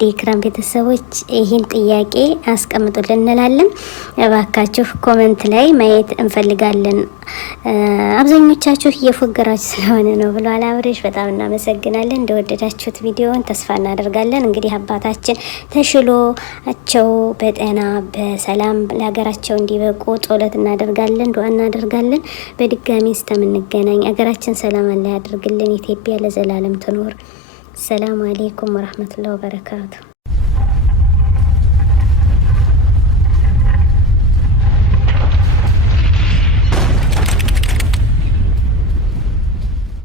ዲክራም ቤተሰቦች ይህን ጥያቄ አስቀምጡልን እንላለን። እባካችሁ ኮሜንት ላይ ማየት እንፈልጋለን። አብዛኞቻችሁ እየፎገራችሁ ስለሆነ ነው ብሏል አብሬሽ። በጣም እናመሰግናለን። እንደወደዳችሁት ቪዲዮውን ተስፋ እናደርጋለን። እንግዲህ አባታችን ተሽሎአቸው በጤና በሰላም ለሀገራቸው እንዲበቁ ጸሎት እናደርጋለን፣ ዱዓ እናደርጋለን። በድጋሚ እስከምንገናኝ ሀገራችን ሰላም አላህ ያድርግልን። ኢትዮጵያ ለዘላለም ትኖር። ሰላም አለይኩም ወራህመቱላሂ ወበረካቱ።